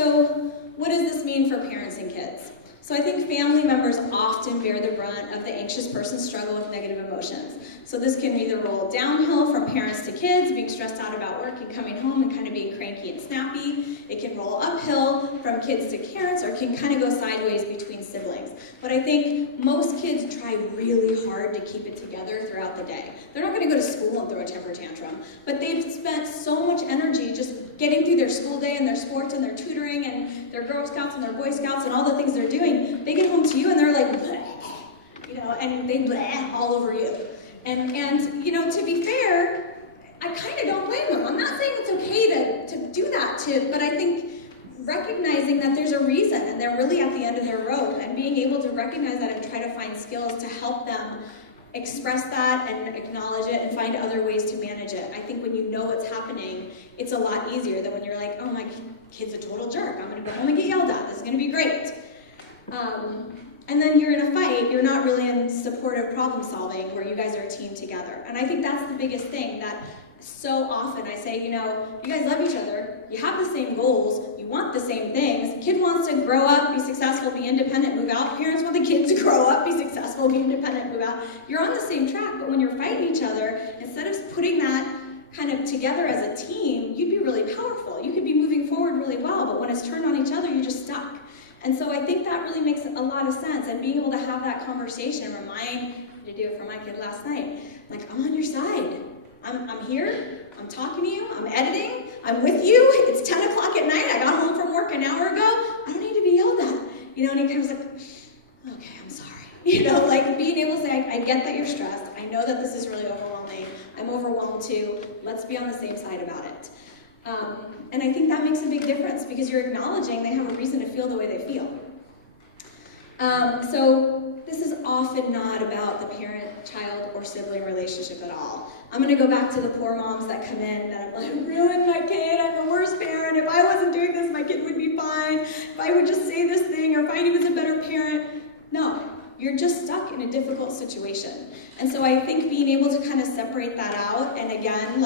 So what does this mean for parents and kids? So I think family members often bear the brunt of the anxious person's struggle with negative emotions. So this can either roll downhill from parents to kids, being stressed out about work and coming home and kind of being cranky and snappy. It can roll uphill from kids to parents, or it can kind of go sideways between siblings. But I think most kids try really hard to keep it together throughout the day. They're not going to go to school and throw a temper tantrum, but they've spent so much energy just getting through their school day and their sports and their tutoring and their Girl Scouts and their Boy Scouts and all the things they're doing. They get home to you and they're like, bleh, and they bleh all over you. And to be fair, I kind of don't blame them. I'm not saying it's okay to do that, but I think recognizing that there's a reason and they're really at the end of their rope, and being able to recognize that and try to find skills to help them express that and acknowledge it and find other ways to manage it. I think when you know what's happening, it's a lot easier than when you're like, oh, my kid's a total jerk. I'm going to go home and get yelled at. This is going to be great. And then you're in a fight, you're not really in supportive problem solving where you guys are a team together. And I think that's the biggest thing, that so often I say, you guys love each other, you have the same goals, you want the same things. Kid wants to grow up, be successful, be independent, move out. Parents want the kids to grow up, be successful, be independent, move out. You're on the same track, but when you're fighting each other, instead of putting that kind of together as a team, you'd be really powerful. You could be moving forward really well, but when it's turned on each other, you're just stuck. And so I think that really makes a lot of sense, and being able to have that conversation, I to do it for my kid last night, like, I'm on your side. I'm here, I'm talking to you, I'm editing, I'm with you, it's 10 o'clock at night, I got home from work an hour ago, I don't need to be yelled at. And he kind of was like, okay, I'm sorry. Like being able to say, I get that you're stressed, I know that this is really overwhelming, I'm overwhelmed too, let's be on the same side about it. And I think that makes a big difference, because you're acknowledging they have a reason to feel the way they feel. So this is often not about the parent-child or sibling relationship at all. I'm going to go back to the poor moms that come in that are like, ruined my kid, I'm the worst parent, if I wasn't doing this, my kid would be fine, if I would just say this thing, or if I was a better parent. No, you're just stuck in a difficult situation. And so I think being able to kind of separate that out, and again,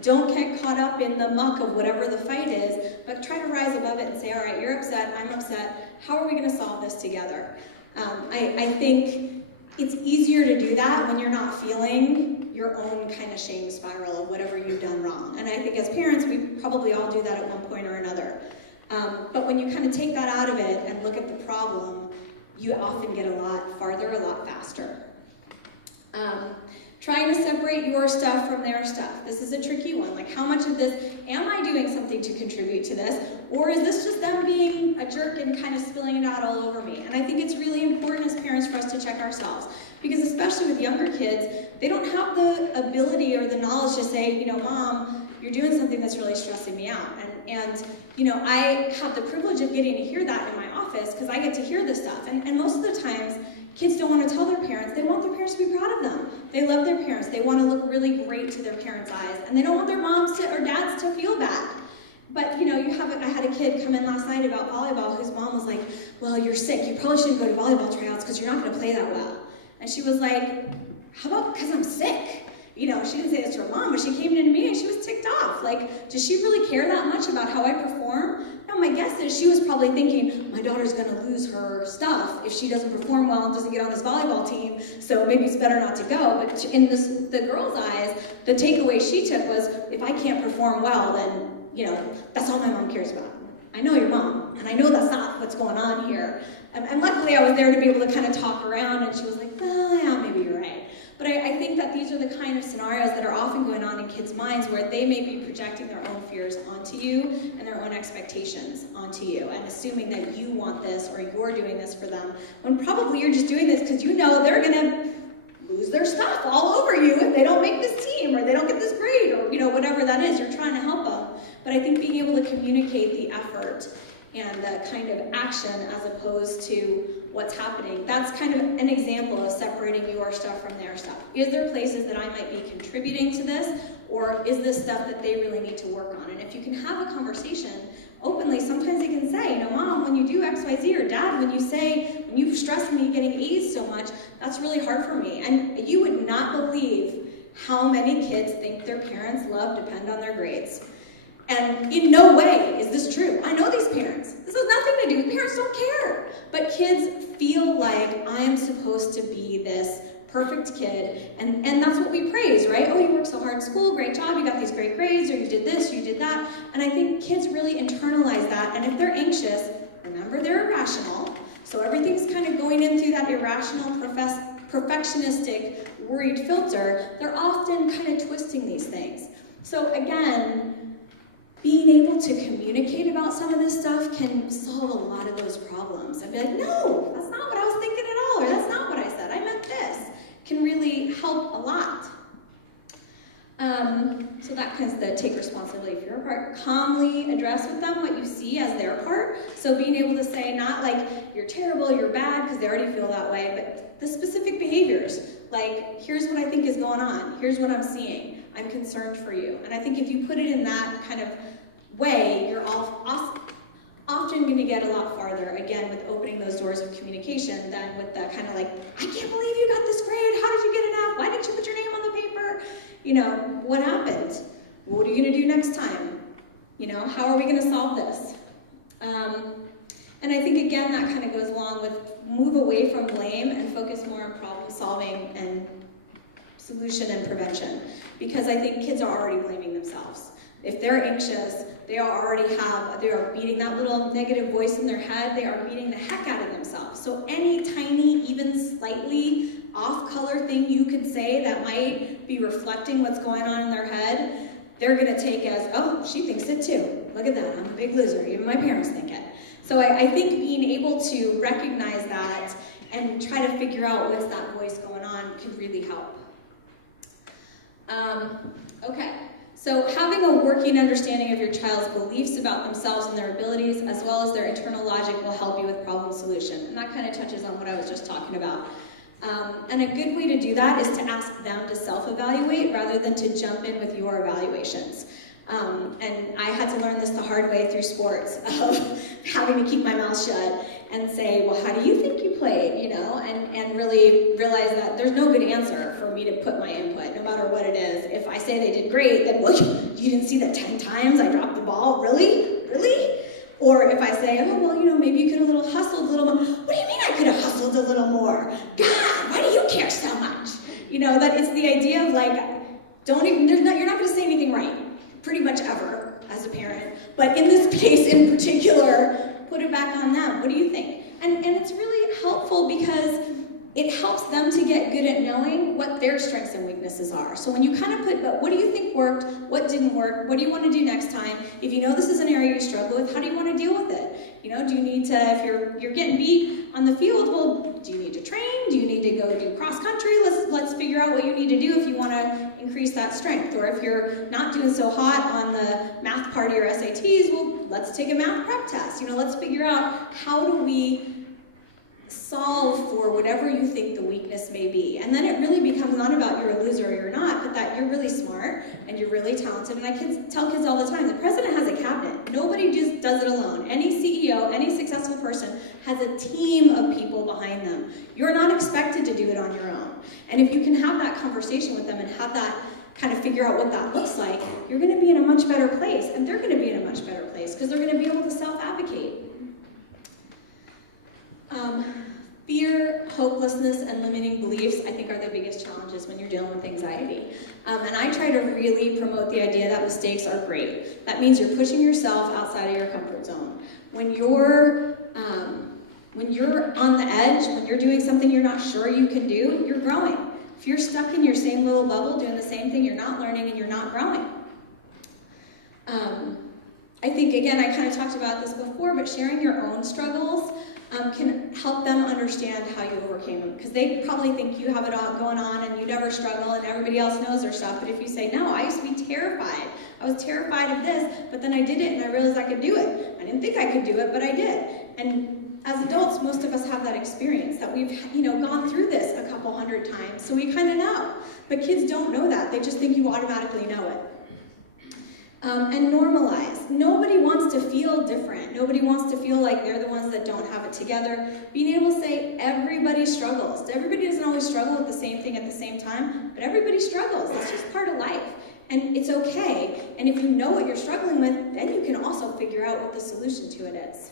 don't get caught up in the muck of whatever the fight is, but try to rise above it and say, all right, you're upset, I'm upset, how are we going to solve this together? I think it's easier to do that when you're not feeling your own kind of shame spiral of whatever you've done wrong. And I think as parents, we probably all do that at one point or another. But when you kind of take that out of it and look at the problem, you often get a lot farther, a lot faster. Trying to separate your stuff from their stuff. This is a tricky one. Like, how much of this, am I doing something to contribute to this? Or is this just them being a jerk and kind of spilling it out all over me? And I think it's really important as parents for us to check ourselves. Because especially with younger kids, they don't have the ability or the knowledge to say, Mom, you're doing something that's really stressing me out. And I have the privilege of getting to hear that in my office, because I get to hear this stuff. And most of the times, kids don't want to tell their parents. They want their parents to be proud of them. They love their parents. They want to look really great to their parents' eyes. And they don't want their moms or dads to feel bad. But, I had a kid come in last night about volleyball whose mom was like, well, you're sick. You probably shouldn't go to volleyball tryouts because you're not going to play that well. And she was like, how about because I'm sick? She didn't say this to her mom, but she came into me and she was ticked off. Like, does she really care that much about how I perform? No, my guess is she was probably thinking, my daughter's going to lose her stuff if she doesn't perform well and doesn't get on this volleyball team, so maybe it's better not to go. But in the girl's eyes, the takeaway she took was, if I can't perform well, then, that's all my mom cares about. I know your mom, and I know that's not what's going on here. And luckily I was there to be able to kind of talk around, and she was like, well, yeah, maybe you're right. But I think that these are the kind of scenarios that are often going on in kids' minds, where they may be projecting their own fears onto you and their own expectations onto you, and assuming that you want this or you're doing this for them, when probably you're just doing this because they're going to lose their stuff all over you if they don't make this team or they don't get this grade or whatever that is. You're trying to help them. But I think being able to communicate the effort and the kind of action as opposed to what's happening, that's kind of an example of separating your stuff from their stuff. Is there places that I might be contributing to this, or is this stuff that they really need to work on? And if you can have a conversation openly, sometimes they can say, Mom, when you do X, Y, Z, or Dad, when you stress me getting A's so much, that's really hard for me. And you would not believe how many kids think their parents' love depend on their grades. And in no way is this true. I know these parents. This has nothing to do with parents don't care. But kids feel like I am supposed to be this perfect kid, and that's what we praise, right? Oh, you worked so hard in school, great job, you got these great grades, or you did this, you did that. And I think kids really internalize that, and if they're anxious, remember they're irrational, so everything's kind of going in through that irrational, perfectionistic, worried filter. They're often kind of twisting these things. So again, being able to communicate about some of this stuff can solve a lot of those problems. I'd be like, no, that's not what I was thinking at all, or that's not what I said, I meant this. Can really help a lot. So that kind of the take responsibility for your part. Calmly address with them what you see as their part. So being able to say not like you're terrible, you're bad, because they already feel that way, but the specific behaviors. Like, here's what I think is going on. Here's what I'm seeing. I'm concerned for you. And I think if you put it in that kind of way, you're often going to get a lot farther, again, with opening those doors of communication than with the kind of like, I can't believe you got this grade, how did you get an F, why didn't you put your name on the paper? You know, what happened? What are you going to do next time? You know, how are we going to solve this? And I think, again, that kind of goes along with move away from blame and focus more on problem solving and solution and prevention. Because I think kids are already blaming themselves. If they're anxious, they are beating that little negative voice in their head, they are beating the heck out of themselves. So any tiny, even slightly off-color thing you could say that might be reflecting what's going on in their head, they're gonna take as, oh, she thinks it too. Look at that, I'm a big loser, even my parents think it. So I think being able to recognize that and try to figure out what's that voice going on can really help. Okay. So having a working understanding of your child's beliefs about themselves and their abilities, as well as their internal logic, will help you with problem solution. And that kind of touches on what I was just talking about. And a good way to do that is to ask them to self-evaluate rather than to jump in with your evaluations. And I had to learn this the hard way through sports, of having to keep my mouth shut and say, well, how do you think you played, you know, and really realize that there's no good answer for me to put my input, no matter what it is. If I say they did great, then, well, you didn't see that 10 times I dropped the ball, really? Really? Or if I say, oh, well, you know, maybe you could have hustled a little more. What do you mean I could have hustled a little more? God, why do you care so much? You know, that it's the idea of like, you're not going to say anything right, pretty much ever, as a parent. But in this case in particular, put it back on them. What do you think? And it's really helpful because it helps them to get good at knowing what their strengths and weaknesses are. So when you kind of put, but what do you think worked? What didn't work? What do you want to do next time? If you know this is an area you struggle with, how do you want to deal with it? You know, do you need to, if you're getting beat on the field, well, do you need to train? Do you need to go do cross country? Let's figure out what you need to do if you want to increase that strength. Or if you're not doing so hot on the math part of your SATs, well, let's take a math prep test. You know, let's figure out how do we solve for whatever you think the weakness may be. And then it really becomes not about you're a loser or you're not, but that you're really smart and you're really talented. And I tell kids all the time, the president has a cabinet. Nobody just does it alone. Any CEO, any successful person has a team of people behind them. You're not expected to do it on your own. And if you can have that conversation with them and have that kind of figure out what that looks like, you're going to be in a much better place. And they're going to be in a much better place because they're going to be able to self-advocate. Fear, hopelessness, and limiting beliefs, I think, are the biggest challenges when you're dealing with anxiety. And I try to really promote the idea that mistakes are great. That means you're pushing yourself outside of your comfort zone. When you're on the edge, when you're doing something you're not sure you can do, you're growing. If you're stuck in your same little bubble doing the same thing, you're not learning and you're not growing. I think, again, I kind of talked about this before, but sharing your own struggles can help them understand how you overcame them. Because they probably think you have it all going on and you never struggle and everybody else knows their stuff. But if you say, no, I used to be terrified. I was terrified of this, but then I did it and I realized I could do it. I didn't think I could do it, but I did. And as adults, most of us have that experience, that we've gone through this a couple hundred times, so we kind of know. But kids don't know that. They just think you automatically know it. And normalize. Nobody wants to feel different. Nobody wants to feel like they're the ones that don't have it together. Being able to say everybody struggles. Everybody doesn't always struggle with the same thing at the same time, but everybody struggles. That's just part of life. And it's okay. And if you know what you're struggling with, then you can also figure out what the solution to it is.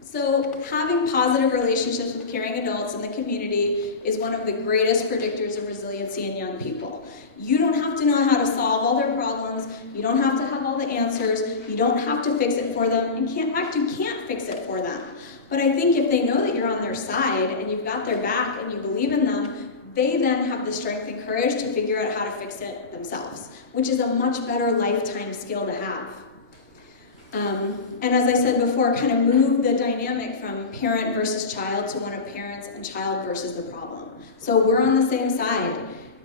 So having positive relationships with caring adults in the community is one of the greatest predictors of resiliency in young people. You don't have to know how to solve all their problems. You don't have to have all the answers. You don't have to fix it for them. And you can't fix it for them. But I think if they know that you're on their side and you've got their back and you believe in them, they then have the strength and courage to figure out how to fix it themselves, which is a much better lifetime skill to have. And as I said before, kind of move the dynamic from parent versus child to one of parents and child versus the problem. So we're on the same side.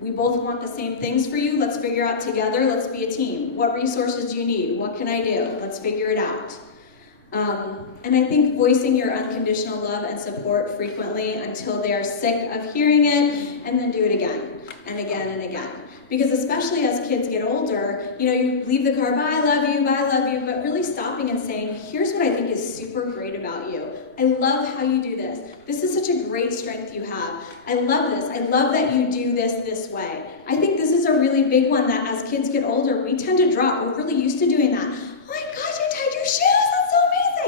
We both want the same things for you. Let's figure out together. Let's be a team. What resources do you need? What can I do? Let's figure it out. And I think voicing your unconditional love and support frequently until they are sick of hearing it, and then do it again and again and again. Because especially as kids get older, you leave the car, bye, love you, but really stopping and saying, here's what I think is super great about you. I love how you do this. This is such a great strength you have. I love this. I love that you do this way. I think this is a really big one that as kids get older, we tend to drop. We're really used to doing that. Oh my gosh, you tied your shoes. That's so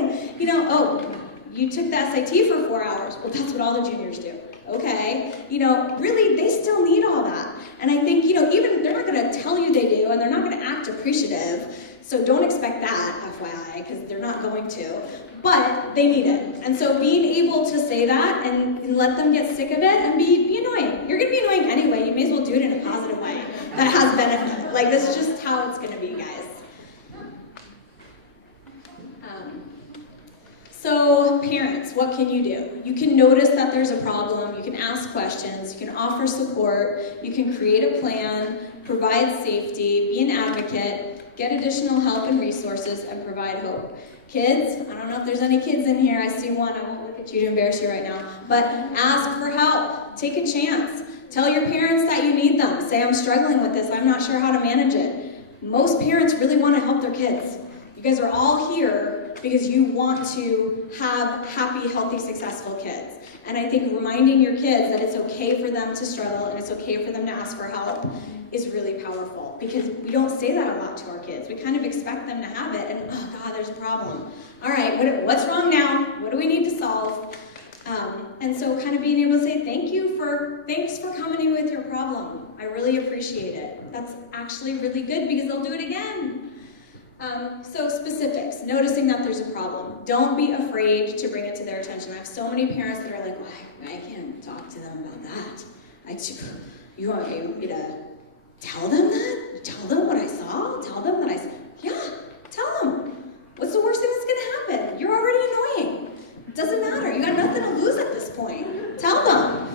amazing. Oh, you took the SAT for 4 hours. Well, that's what all the juniors do. Okay. Really, they still need all that. And I think, even they're not going to tell you they do, and they're not going to act appreciative. So don't expect that, FYI, because they're not going to. But they need it. And so being able to say that and let them get sick of it and be annoying. You're going to be annoying anyway. You may as well do it in a positive way that has benefit. That's just how it's going to be, guys. So parents, what can you do? You can notice that there's a problem, you can ask questions, you can offer support, you can create a plan, provide safety, be an advocate, get additional help and resources, and provide hope. Kids, I don't know if there's any kids in here, I see one, I won't look at you to embarrass you right now, but ask for help, take a chance. Tell your parents that you need them. Say, I'm struggling with this, I'm not sure how to manage it. Most parents really want to help their kids. You guys are all here because you want to have happy, healthy, successful kids. And I think reminding your kids that it's okay for them to struggle and it's okay for them to ask for help is really powerful, because we don't say that a lot to our kids. We kind of expect them to have it, and oh God, there's a problem. All right, what's wrong now? What do we need to solve? And so kind of being able to say, thanks for coming in with your problem. I really appreciate it. That's actually really good because they'll do it again. So specifics, noticing that there's a problem. Don't be afraid to bring it to their attention. I have so many parents that are like, well, I can't talk to them about that. You want me to tell them that? Tell them what I saw? Tell them that yeah, tell them. What's the worst thing that's gonna happen? You're already annoying. It doesn't matter, you got nothing to lose at this point. Tell them.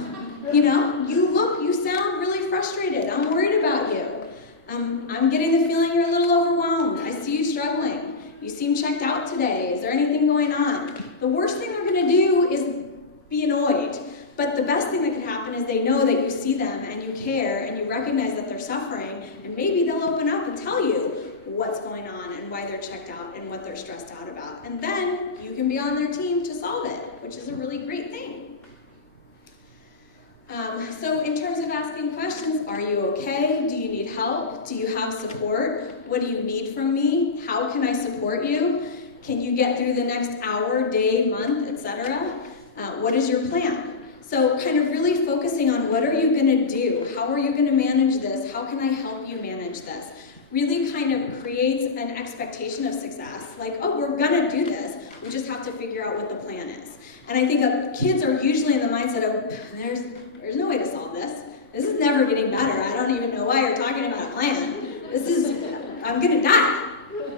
You sound really frustrated. I'm worried about you. I'm getting the feeling you're a little overwhelmed. I see you struggling. You seem checked out today. Is there anything going on? The worst thing they're going to do is be annoyed. But the best thing that could happen is they know that you see them and you care and you recognize that they're suffering, and maybe they'll open up and tell you what's going on and why they're checked out and what they're stressed out about. And then you can be on their team to solve it, which is a really great thing. So in terms of asking questions, are you okay? Do you need help? Do you have support? What do you need from me? How can I support you? Can you get through the next hour, day, month, etc.? What is your plan? So kind of really focusing on what are you going to do? How are you going to manage this? How can I help you manage this? Really kind of creates an expectation of success. Like, oh, we're going to do this. We just have to figure out what the plan is. And I think kids are usually in the mindset of, there's no way to solve this. This is never getting better. I don't even know why you're talking about a plan. I'm going to die.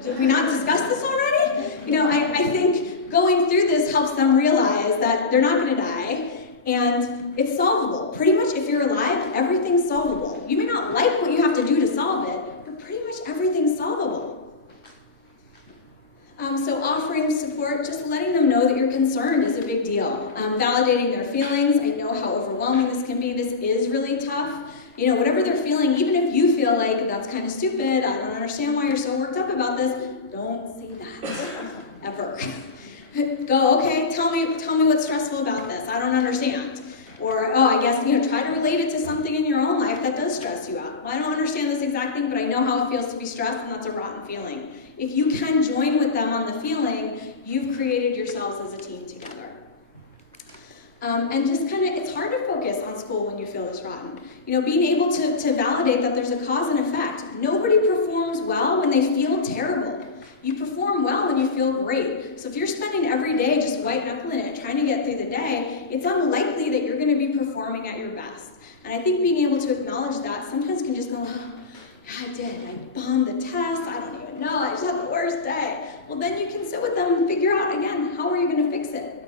Did we not discuss this already? I think going through this helps them realize that they're not going to die, and it's solvable. Pretty much, if you're alive, everything's solvable. You may not like what you have to do to solve it, but pretty much everything's solvable. So offering support, just letting them know that you're concerned is a big deal. Validating their feelings. I know how overwhelming this can be. This is really tough. Whatever they're feeling, even if you feel like that's kind of stupid, I don't understand why you're so worked up about this, don't say that, ever. Go, okay, tell me what's stressful about this. I don't understand. Or, oh, I guess, try to relate it to something in your own life that does stress you out. Well, I don't understand this exact thing, but I know how it feels to be stressed, and that's a rotten feeling. If you can join with them on the feeling, you've created yourselves as a team together. And just it's hard to focus on school when you feel this rotten. Being able to validate that there's a cause and effect. Nobody performs well when they feel terrible. You perform well when you feel great. So if you're spending every day just white-knuckling it, trying to get through the day, it's unlikely that you're going to be performing at your best. And I think being able to acknowledge that sometimes can just go, oh, I did. I bombed the test. I don't even know. I just had the worst day. Well, then you can sit with them and figure out, again, how are you going to fix it?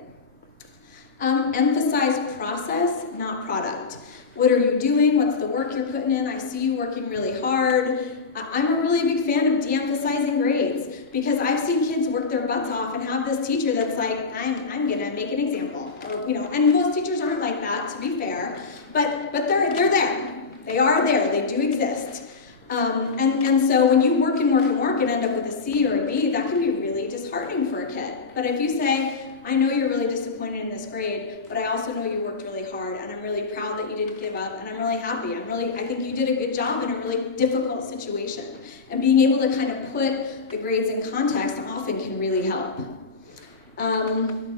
Emphasize process, not product. What are you doing? What's the work you're putting in? I see you working really hard. I'm a really big fan of de-emphasizing grades because I've seen kids work their butts off and have this teacher that's like, I'm gonna make an example. Or, and most teachers aren't like that, to be fair, but they're there. They are there, they do exist. And so when you work and end up with a C or a B, that can be really disheartening for a kid. But if you say, I know you're really disappointed in this grade, but I also know you worked really hard, and I'm really proud that you didn't give up, and I'm really happy. I think you did a good job in a really difficult situation. And being able to kind of put the grades in context often can really help.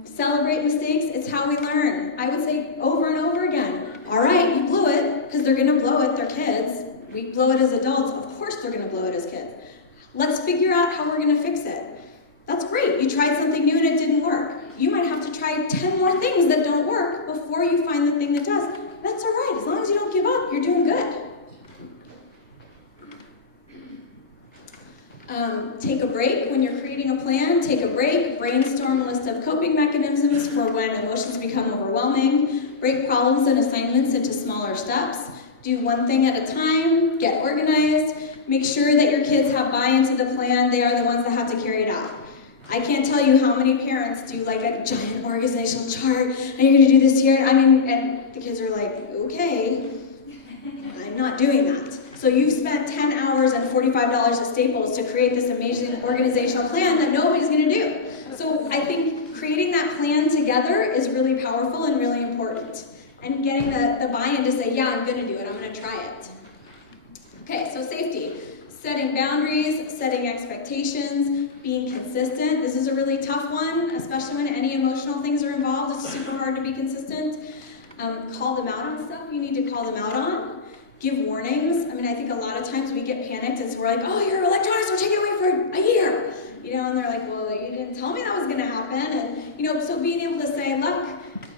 Celebrate mistakes, it's how we learn. I would say over and over again, all right, you blew it, because they're gonna blow it, they're kids. We blow it as adults, of course they're gonna blow it as kids. Let's figure out how we're gonna fix it. That's great, you tried something new and it didn't work. You might have to try 10 more things that don't work before you find the thing that does. That's all right, as long as you don't give up, you're doing good. Take a break when you're creating a plan. Take a break, brainstorm a list of coping mechanisms for when emotions become overwhelming. Break problems and assignments into smaller steps. Do one thing at a time, get organized. Make sure that your kids have buy-in to the plan. They are the ones that have to carry it out. I can't tell you how many parents do like a giant organizational chart, and you're gonna do this here, and the kids are like, okay, I'm not doing that. So you've spent 10 hours and $45 at Staples to create this amazing organizational plan that nobody's gonna do. So I think creating that plan together is really powerful and really important. And getting the buy-in to say, yeah, I'm gonna do it, I'm gonna try it. Okay, so safety. Setting boundaries, setting expectations, being consistent. This is a really tough one, especially when any emotional things are involved. It's super hard to be consistent. Call them out on stuff you need to call them out on. Give warnings. I think a lot of times we get panicked and so we're like, oh, your electronics will take it away for a year. And they're like, well, you didn't tell me that was gonna happen. And so being able to say, look,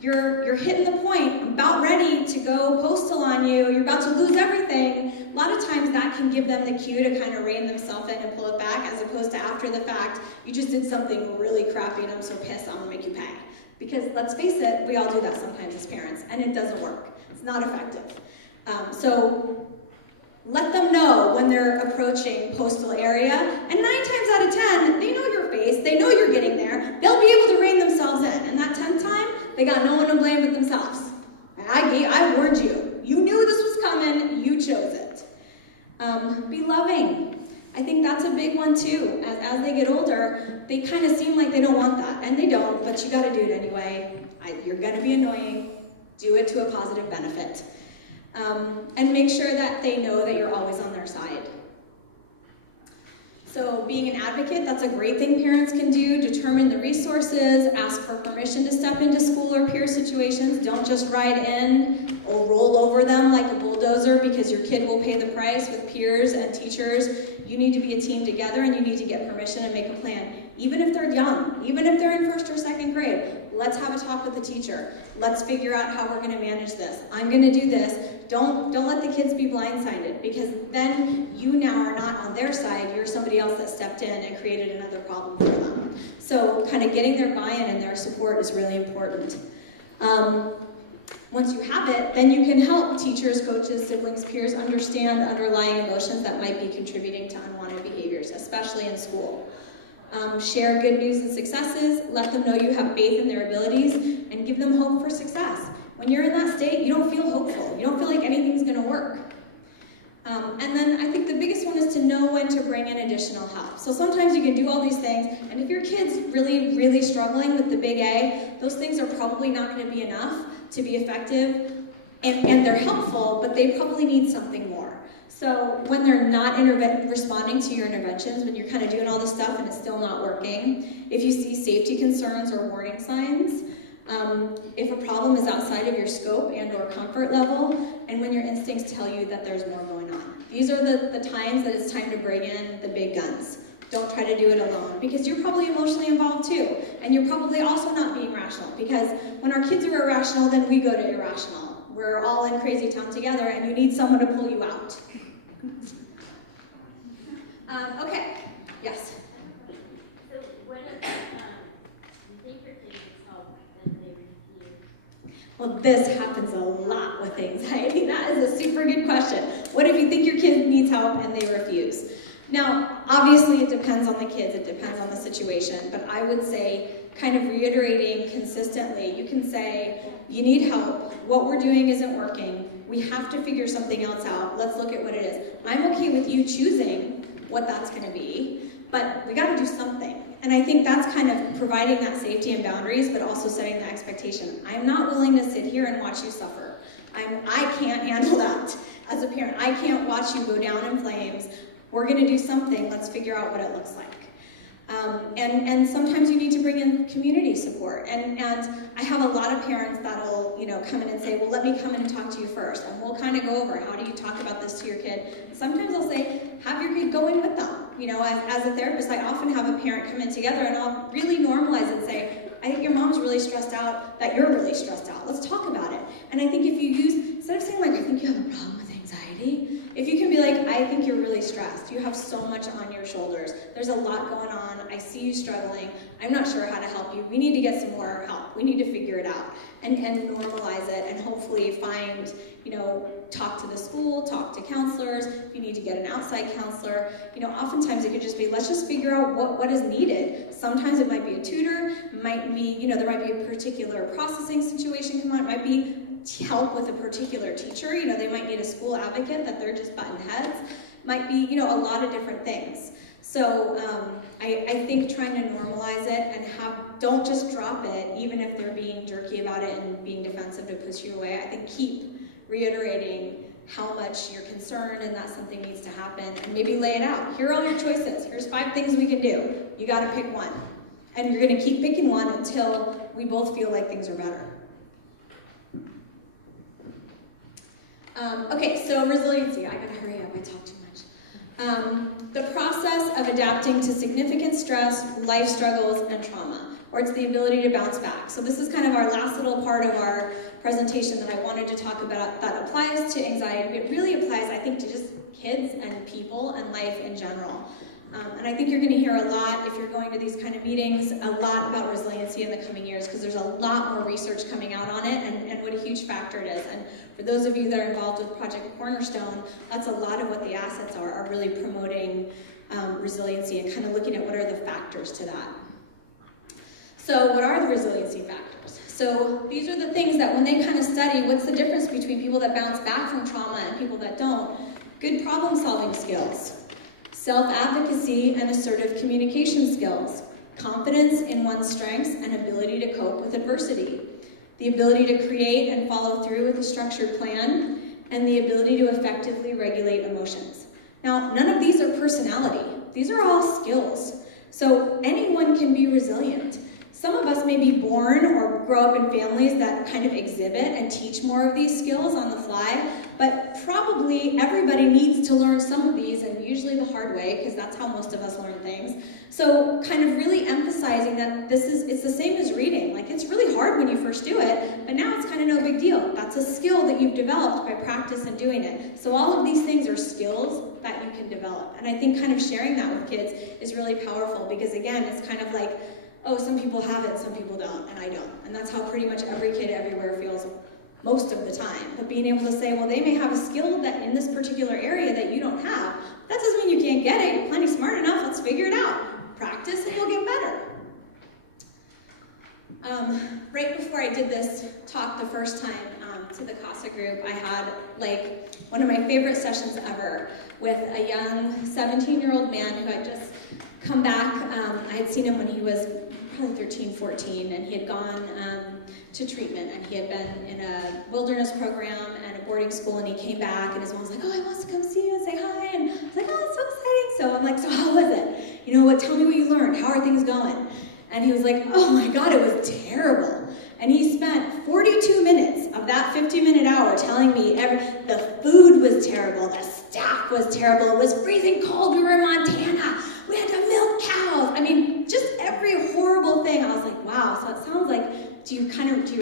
you're hitting the point, I'm about ready to go postal on you, you're about to lose everything. A lot of times that can give them the cue to kind of rein themselves in and pull it back, as opposed to after the fact, you just did something really crappy and I'm so pissed, I'm gonna make you pay. Because let's face it, we all do that sometimes as parents, and it doesn't work. It's not effective. So let them know when they're approaching postal area, and 9 times out of 10, they know your face, they know you're getting there, they'll be able to rein themselves in, and that 10th time, they got no one to blame but themselves. I warned you. You knew this was coming, you chose it. Be loving. I think that's a big one too. As they get older, they kind of seem like they don't want that, and they don't, but you gotta do it anyway. You're gonna be annoying. Do it to a positive benefit. And make sure that they know that you're always on their side. So being an advocate, that's a great thing parents can do. Determine the resources, ask for permission to step into school or peer situations. Don't just ride in or roll over them like a bulldozer because your kid will pay the price with peers and teachers. You need to be a team together and you need to get permission and make a plan. Even if they're young, even if they're in 1st or 2nd grade, let's have a talk with the teacher. Let's figure out how we're gonna manage this. I'm gonna do this. Don't let the kids be blindsided, because then you now are not on their side, you're somebody else that stepped in and created another problem for them. So kind of getting their buy-in and their support is really important. Once you have it, then you can help teachers, coaches, siblings, peers understand the underlying emotions that might be contributing to unwanted behaviors, especially in school. Share good news and successes, let them know you have faith in their abilities, and give them hope for success. When you're in that state, you don't feel hopeful. You don't feel like anything's gonna work. And then I think the biggest one is to know when to bring in additional help. So sometimes you can do all these things, and if your kid's really, really struggling with the big A, those things are probably not gonna be enough. to be effective, and they're helpful, but they probably need something more. So when they're not responding to your interventions, when you're kind of doing all this stuff and it's still not working, if you see safety concerns or warning signs, if a problem is outside of your scope and or comfort level, and when your instincts tell you that there's more going on. These are the times that it's time to bring in the big guns. Don't try to do it alone, because you're probably emotionally involved too, and you're probably also not being rational, because when our kids are irrational, then we go to irrational. We're all in crazy town together, and you need someone to pull you out. Okay, yes? So when you think your kid needs help and they refuse? Well, this happens a lot with anxiety. That is a super good question. What if you think your kid needs help and they refuse? Now, obviously it depends on the kids, it depends on the situation, but I would say kind of reiterating consistently, you can say, you need help, what we're doing isn't working, we have to figure something else out, let's look at what it is. I'm okay with you choosing what that's going to be, but we got to do something. And I think that's kind of providing that safety and boundaries, but also setting the expectation. I'm not willing to sit here and watch you suffer. I can't handle that as a parent. I can't watch you go down in flames. We're going to do something. Let's figure out what it looks like. And sometimes you need to bring in community support. And I have a lot of parents that'll come in and say, well, let me come in and talk to you first. And we'll kind of go over, how do you talk about this to your kid? Sometimes I'll say, have your kid go in with them. As a therapist, I often have a parent come in together and I'll really normalize it and say, I think your mom's really stressed out, that you're really stressed out. Let's talk about it. And I think if you use, instead of saying like, I think you have a problem with anxiety, if you can be like, I think you're really stressed. You have so much on your shoulders. There's a lot going on. I see you struggling. I'm not sure how to help you. We need to get some more help. We need to figure it out and normalize it and hopefully find, talk to the school, talk to counselors. If you need to get an outside counselor, oftentimes it could just be, let's just figure out what is needed. Sometimes it might be a tutor, might be, there might be a particular processing situation come on, it might be help with a particular teacher, they might need a school advocate that they're just butting heads, might be, a lot of different things. So I think trying to normalize it and don't just drop it, even if they're being jerky about it and being defensive to push you away. I think keep reiterating how much you're concerned and that something needs to happen, and maybe lay it out. Here are all your choices. Here's 5 things we can do. You gotta pick one. And you're gonna keep picking one until we both feel like things are better. Okay, so resiliency. I gotta hurry up, I talk too much. The process of adapting to significant stress, life struggles, and trauma, or it's the ability to bounce back. So this is kind of our last little part of our presentation that I wanted to talk about that applies to anxiety. It really applies, I think, to just kids and people and life in general. And I think you're going to hear a lot, if you're going to these kind of meetings, a lot about resiliency in the coming years, because there's a lot more research coming out on it and what a huge factor it is. And for those of you that are involved with Project Cornerstone, that's a lot of what the assets are really promoting resiliency and kind of looking at what are the factors to that. So what are the resiliency factors? So these are the things that when they kind of study what's the difference between people that bounce back from trauma and people that don't. Good problem-solving skills, self-advocacy and assertive communication skills, confidence in one's strengths and ability to cope with adversity, the ability to create and follow through with a structured plan, and the ability to effectively regulate emotions. Now, none of these are personality. These are all skills. So anyone can be resilient. Some of us may be born or grow up in families that kind of exhibit and teach more of these skills on the fly, but probably everybody needs to learn some of these, and usually the hard way, because that's how most of us learn things. So kind of really emphasizing that it's the same as reading. Like, it's really hard when you first do it, but now it's kind of no big deal. That's a skill that you've developed by practice and doing it. So all of these things are skills that you can develop. And I think kind of sharing that with kids is really powerful, because again, it's kind of like, oh, some people have it, some people don't, and I don't. And that's how pretty much every kid everywhere feels most of the time. But being able to say, well, they may have a skill that in this particular area that you don't have, that doesn't mean you can't get it. You're plenty smart enough. Let's figure it out. Practice and you'll get better. Right before I did this talk the first time to the CASA group, I had like one of my favorite sessions ever with a young 17-year-old man who had just come back. I had seen him when he was probably 13, 14, and he had gone to treatment, and he had been in a wilderness program and a boarding school, and he came back, and his mom was like, oh, I want to come see you and say hi, and I was like, oh, that's so exciting. So I'm like, so how was it? You know what, tell me what you learned. How are things going? And he was like, oh my God, it was terrible. And he spent 42 minutes of that 50-minute hour telling me the food was terrible, the staff was terrible, it was freezing cold, we were in Montana, we had to milk cows. I mean, just every horrible thing. I was like, wow, so it sounds like, do you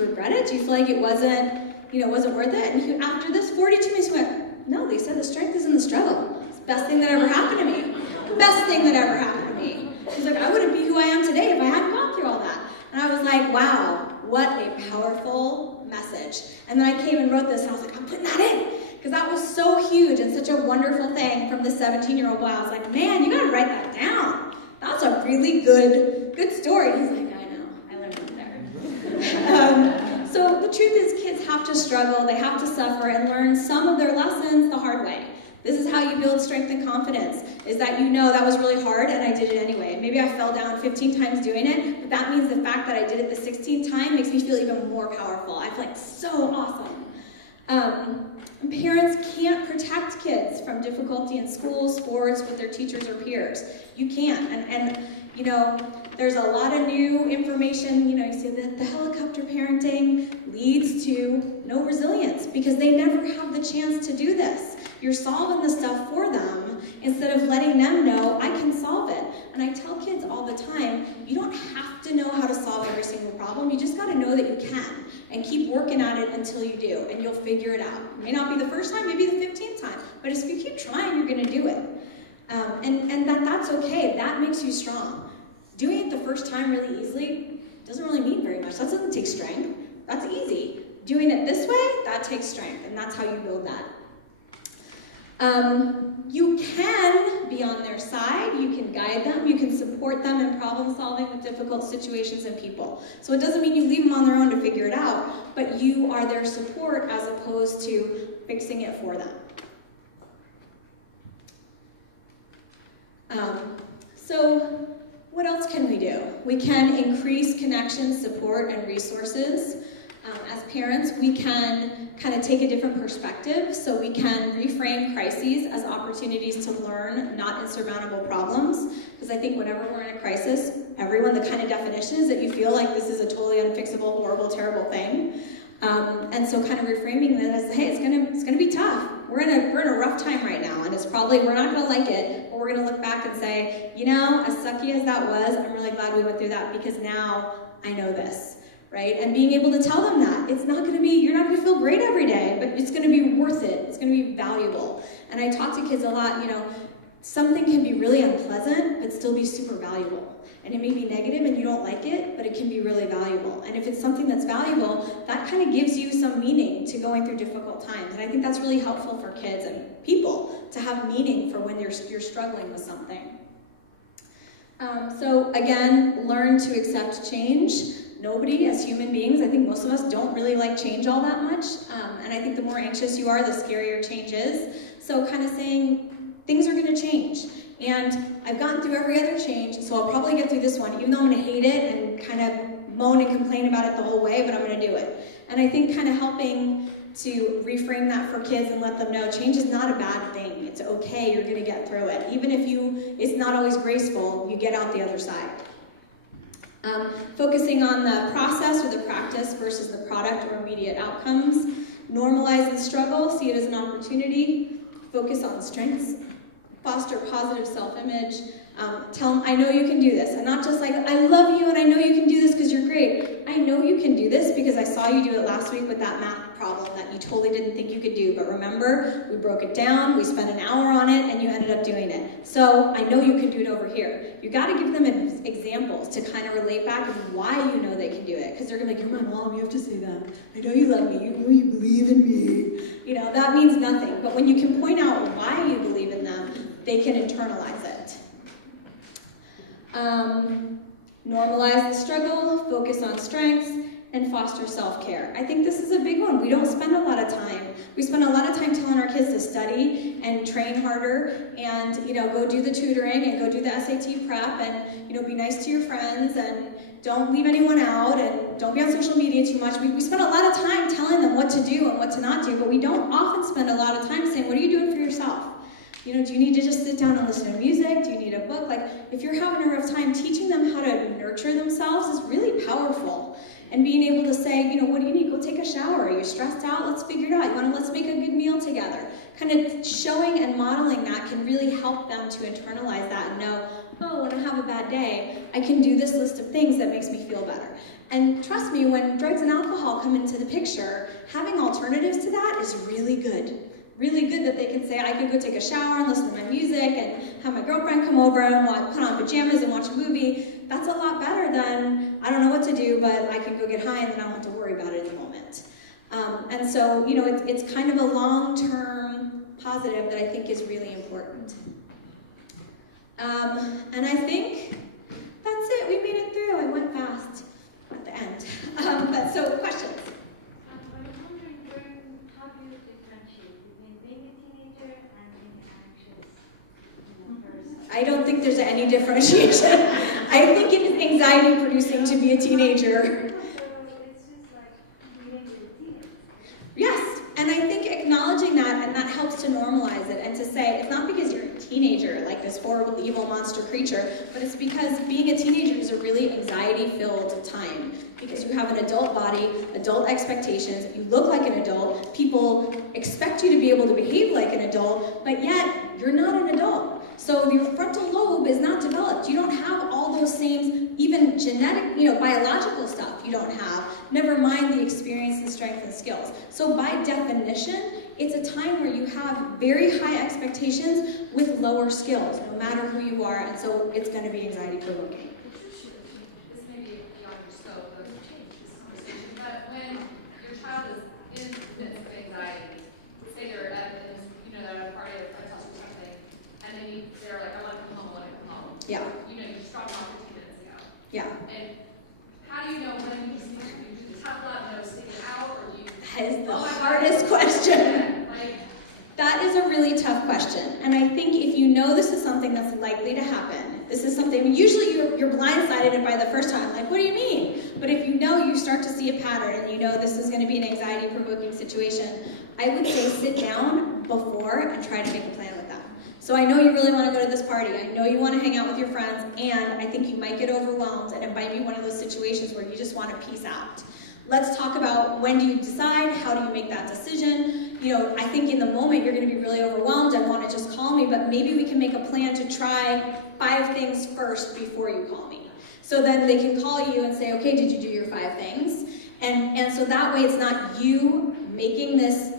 regret it? Do you feel like it wasn't worth it? And after this 42 minutes, he went, no, Lisa, the strength is in the struggle. It's the best thing that ever happened to me. The best thing that ever happened to me. He's like, I wouldn't be who I am today if I hadn't gone through all that. And I was like, wow, what a powerful message. And then I came and wrote this, and I was like, I'm putting that in. Because that was so huge and such a wonderful thing from the 17-year-old boy. I was like, man, you gotta write that down. That's a really good story. He's like, I know, I learned it there. So the truth is, kids have to struggle, they have to suffer and learn some of their lessons the hard way. This is how you build strength and confidence, is that you know that was really hard and I did it anyway. Maybe I fell down 15 times doing it, but that means the fact that I did it the 16th time makes me feel even more powerful. I feel like so awesome. Parents can't protect kids from difficulty in school, sports, with their teachers or peers. You can't. And you know, there's a lot of new information. You know, you see that the helicopter parenting leads to no resilience because they never have the chance to do this. You're solving the stuff for them instead of letting them know, I can solve it. And I tell kids all the time, you don't have to know how to solve every single problem. You just got to know that you can and keep working at it until you do, and you'll figure it out. It may not be the first time, maybe the 15th time, but if you keep trying, you're going to do it. And that's okay. That makes you strong. Doing it the first time really easily doesn't really mean very much. That doesn't take strength. That's easy. Doing it this way, that takes strength, and that's how you build that. You can be on their side, you can guide them, you can support them in problem solving with difficult situations and people. So it doesn't mean you leave them on their own to figure it out, but you are their support as opposed to fixing it for them. So what else can we do? We can increase connection, support, and resources. As parents, we can kind of take a different perspective, so we can reframe crises as opportunities to learn, not insurmountable problems. Because I think whenever we're in a crisis, the kind of definition is that you feel like this is a totally unfixable, horrible, terrible thing. And so kind of reframing that as, hey, it's gonna be tough. We're in a rough time right now, and we're not gonna like it, but we're gonna look back and say, you know, as sucky as that was, I'm really glad we went through that because now I know this. Right? And being able to tell them that you're not going to feel great every day, but it's going to be worth it. It's going to be valuable. And I talk to kids a lot, you know, something can be really unpleasant, but still be super valuable. And it may be negative and you don't like it, but it can be really valuable. And if it's something that's valuable, that kind of gives you some meaning to going through difficult times. And I think that's really helpful for kids and people to have meaning for when you're struggling with something. So again, learn to accept change. Nobody, as human beings, I think most of us don't really like change all that much. And I think the more anxious you are, the scarier change is. So kind of saying, things are going to change. And I've gotten through every other change, so I'll probably get through this one, even though I'm going to hate it and kind of moan and complain about it the whole way, but I'm going to do it. And I think kind of helping to reframe that for kids and let them know change is not a bad thing. It's okay, you're going to get through it. Even if it's not always graceful, you get out the other side. Focusing on the process or the practice versus the product or immediate outcomes. Normalize the struggle, see it as an opportunity. Focus on strengths. Foster positive self-image. Tell them, I know you can do this. And not just like, I love you and I know you can do this because you're great. I know you can do this because I saw you do it last week with that math problem that you totally didn't think you could do. But remember, we broke it down, we spent an hour on it, and you ended up doing it. So I know you can do it over here. You got to give them examples to kind of relate back of why you know they can do it. Because they're going to be like, you're my mom, you have to say that. I know you love me, you know you believe in me. You know, that means nothing. But when you can point out why you believe in them, they can internalize it. Normalize the struggle, focus on strengths, and foster self-care. I think this is a big one. We don't spend a lot of time We spend a lot of time telling our kids to study and train harder and, go do the tutoring and go do the SAT prep and, be nice to your friends and don't leave anyone out and don't be on social media too much. We spend a lot of time telling them what to do and what to not do, but we don't often spend a lot of time saying, what are you doing for yourself? Do you need to just sit down and listen to music? Do you need a book? Like, if you're having a rough time, teaching them how to nurture themselves is really powerful. And being able to say, what do you need? Go take a shower. Are you stressed out? Let's figure it out. Let's make a good meal together. Kind of showing and modeling that can really help them to internalize that and know, oh, when I have a bad day, I can do this list of things that makes me feel better. And trust me, when drugs and alcohol come into the picture, having alternatives to that is really good. Really good that they can say, I could go take a shower and listen to my music and have my girlfriend come over and put on pajamas and watch a movie. That's a lot better than, I don't know what to do, but I could go get high and then I don't have to worry about it in the moment. And so, it's kind of a long-term positive that I think is really important. And I think that's it. We made it through. I went fast at the end. So questions? I was wondering, how do you differentiate between being a teenager and being anxious person? I don't think there's any differentiation. I think it is anxiety producing to be a teenager. It's just like being a teenager. Yes, and I think acknowledging that, and that helps to normalize it and to say, it's not because you're a teenager, like this horrible, evil monster creature, but it's because being a teenager is a really anxiety-filled time. Because you have an adult body, adult expectations, you look like an adult, people expect you to be able to behave like an adult, but yet, you're not an adult. So your frontal lobe is not developed. You don't have all those same, even genetic, biological stuff you don't have, never mind the experience and strength and skills. So by definition, it's a time where you have very high expectations with lower skills, no matter who you are, and so it's going to be anxiety-provoking. This may be beyond your scope of this conversation, but when your child is in the midst of anxiety, say they're at they're at a party at a friend's house or something, and then they're like, I want to come home, I want to come home. Yeah. You just dropped them off 15 minutes ago. Yeah. And how do you know when you do the tough love, stick it out, or do you? That is the hardest question. That is a really tough question. And I think if you know this is something that's likely to happen, this is something, usually you're blindsided by the first time, like, what do you mean? But if you start to see a pattern and this is going to be an anxiety-provoking situation, I would say sit down before and try to make a plan with them. So I know you really want to go to this party, I know you want to hang out with your friends, and I think you might get overwhelmed, and it might be one of those situations where you just want to peace out. Let's talk about when do you decide, how do you make that decision. I think in the moment you're going to be really overwhelmed and want to just call me, but maybe we can make a plan to try 5 things first before you call me. So then they can call you and say, okay, did you do your 5 things? And so that way it's not you making this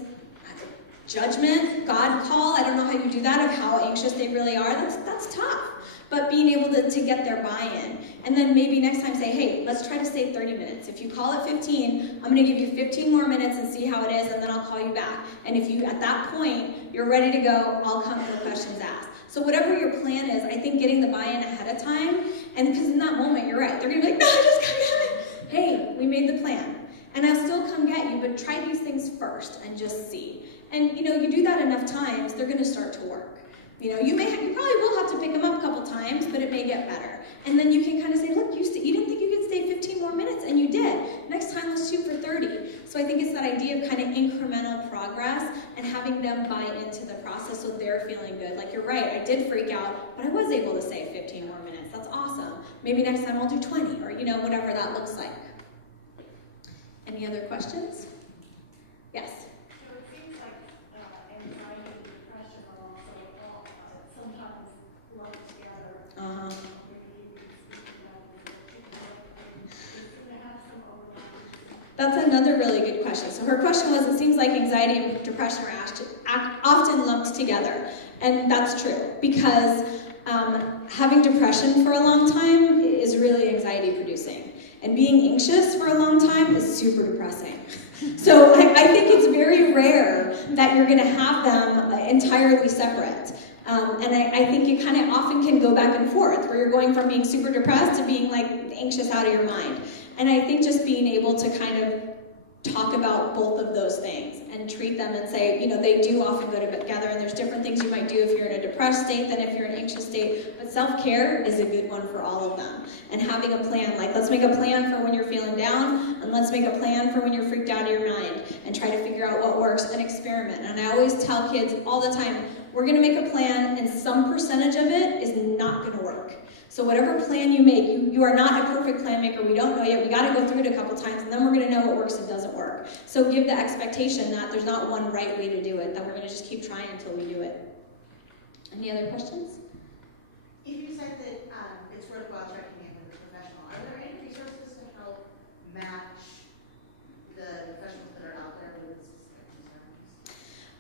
judgment, God call, I don't know how you do that, of how anxious they really are. That's tough. But being able to get their buy-in. And then maybe next time say, hey, let's try to stay 30 minutes. If you call it 15, I'm going to give you 15 more minutes and see how it is, and then I'll call you back. And if you, at that point, you're ready to go, I'll come, no questions asked. So whatever your plan is, I think getting the buy-in ahead of time, and because in that moment, you're right, they're going to be like, no, just come get me. Hey, we made the plan. And I'll still come get you, but try these things first and just see. And you do that enough times, they're going to start to work. You probably will have to pick them up a couple times, but it may get better. And then you can kind of say, look, you didn't think you could stay 15 more minutes, and you did. Next time, let's shoot for 30. So I think it's that idea of kind of incremental progress and having them buy into the process so they're feeling good. Like, you're right, I did freak out, but I was able to stay 15 more minutes. That's awesome. Maybe next time I'll do 20, or whatever that looks like. Any other questions? Yes? So it seems like anxiety and depression are also sometimes lumped together. Uh-huh. That's another really good question. So her question was, it seems like anxiety and depression are often lumped together. And that's true, because having depression for a long time is really anxiety producing. And being anxious for a long time is super depressing. So I think it's very rare that you're going to have them entirely separate. And I think it kind of often can go back and forth, where you're going from being super depressed to being like anxious out of your mind. And I think just being able to kind of talk about both of those things and treat treat them and say, you know, they do often go together, and there's different things you might do if you're in a depressed state than if you're in an anxious state, but self-care is a good one for all of them. And having a plan, like let's make a plan for when you're feeling down, and let's make a plan for when you're freaked out of your mind, and try to figure out what works and experiment. And I always tell kids all the time, we're gonna make a plan, and some percentage of it is not gonna work. So whatever plan you make, you are not a perfect plan maker. We don't know yet. We got to go through it a couple times, and then we're going to know what works and doesn't work. So give the expectation that there's not one right way to do it, that we're going to just keep trying until we do it. Any other questions? If you said that it's worthwhile checking in with a professional, are there any resources to help match the professionals that are out there with specific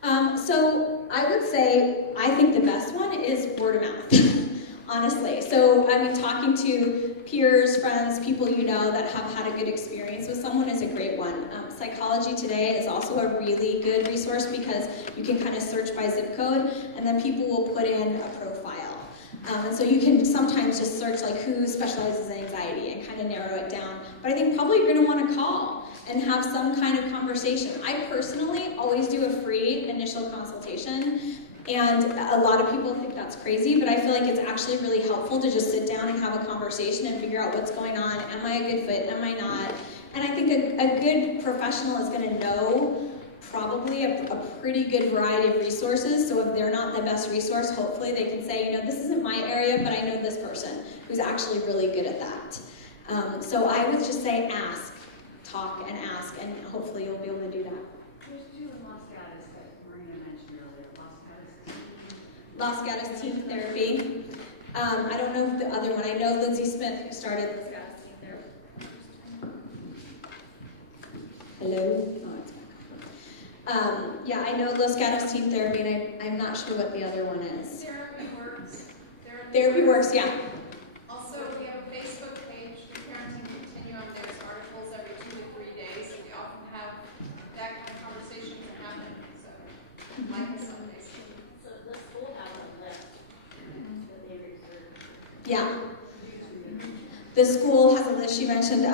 concerns? So I would say, I think the best one is word of mouth. Honestly. So, I mean, talking to peers, friends, people you know that have had a good experience with someone is a great one. Psychology Today is also a really good resource because you can kind of search by zip code, and then people will put in a profile. And so you can sometimes just search like who specializes in anxiety and kind of narrow it down. But I think probably you're going to want to call and have some kind of conversation. I personally always do a free initial consultation. And a lot of people think that's crazy, but I feel like it's actually really helpful to just sit down and have a conversation and figure out what's going on. Am I a good fit? Am I not? And I think a good professional is going to know probably a pretty good variety of resources. So if they're not the best resource, hopefully they can say, you know, this isn't my area, but I know this person who's actually really good at that. So I would just say ask, talk and ask, and hopefully you'll be able to do that. There's two in Los Gatos that Marina mentioned earlier. Los Gatos Team Therapy. I don't know if the other one. I know Lindsay Smith, who started Los Gatos Team Therapy. Hello? Oh, it's back. Yeah, I know Los Gatos Team Therapy, and I'm not sure what the other one is. Therapy Works. Therapy Works, yeah. Also, we have a Facebook page, the Parenting Continuum. There's articles every 2 to 3 days, and we often have that kind of conversation happen. So, like us on Facebook. So the school has a list that they reserve. Yeah. The school has a list she mentioned.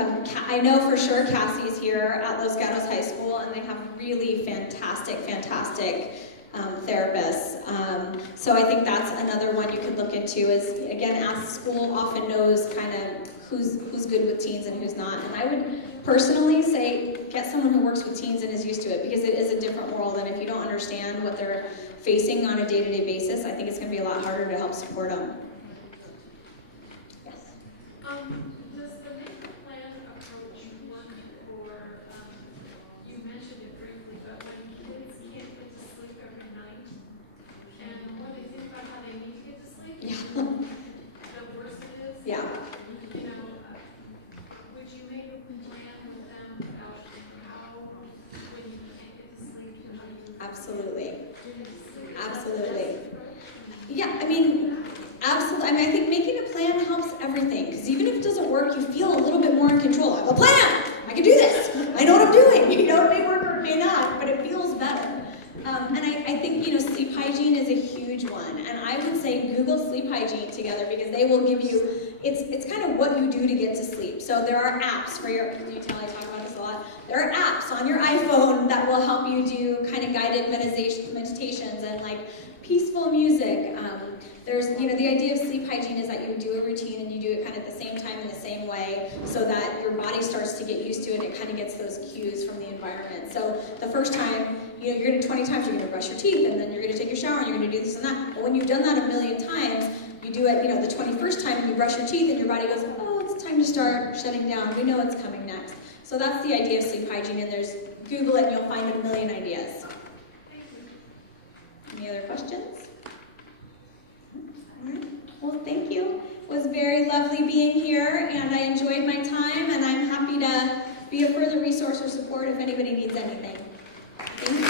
I know for sure Cassie's here at Los Gatos High School, and they have really fantastic therapists. So I think that's another one you could look into is, again, as the school often knows kind of who's good with teens and who's not. And I would personally say get someone who works with teens and is used to it, because it is a different world, and if you don't understand what they're facing on a day-to-day basis, I think it's going to be a lot harder to help support them. Yes? Does the make a plan approach work for, you mentioned it briefly, but when kids can't get to sleep every night, and when they think about how they need to get to sleep, the worse it is? Yeah. You know, would you make a plan with them about how, when you can't get to sleep, how you Absolutely. sleep? Absolutely. Yeah, I mean, absolutely. I mean, I think making a plan helps everything, because even if it doesn't work, you feel a little bit more in control. I have a plan! I can do this! I know what I'm doing! You know, it may work or it may not, but it feels better. And I think, you know, sleep hygiene is a huge one. And I would say Google sleep hygiene together, because they will give you, it's kind of what you do to get to sleep. So there are apps for your, you tell I talk about this a lot, there are apps on your iPhone that will help you do kind of guided meditations and like peaceful music. There's, you know, the idea of sleep hygiene is that you do a routine and you do it kind of at the same time in the same way, so that your body starts to get used to it and it kind of gets those cues from the environment. So the first time, you know, you're going to 20 times, you're going to brush your teeth, and then you're going to take your shower, and you're going to do this and that. But when you've done that a million times, you do it, you know, the 21st time, and you brush your teeth, and your body goes, oh, it's time to start shutting down. We know what's coming next. So that's the idea of sleep hygiene, and there's, Google it, and you'll find a million ideas. Any other questions? All right. Well, thank you. It was very lovely being here, and I enjoyed my time, and I'm happy to be a further resource or support if anybody needs anything. Thank you.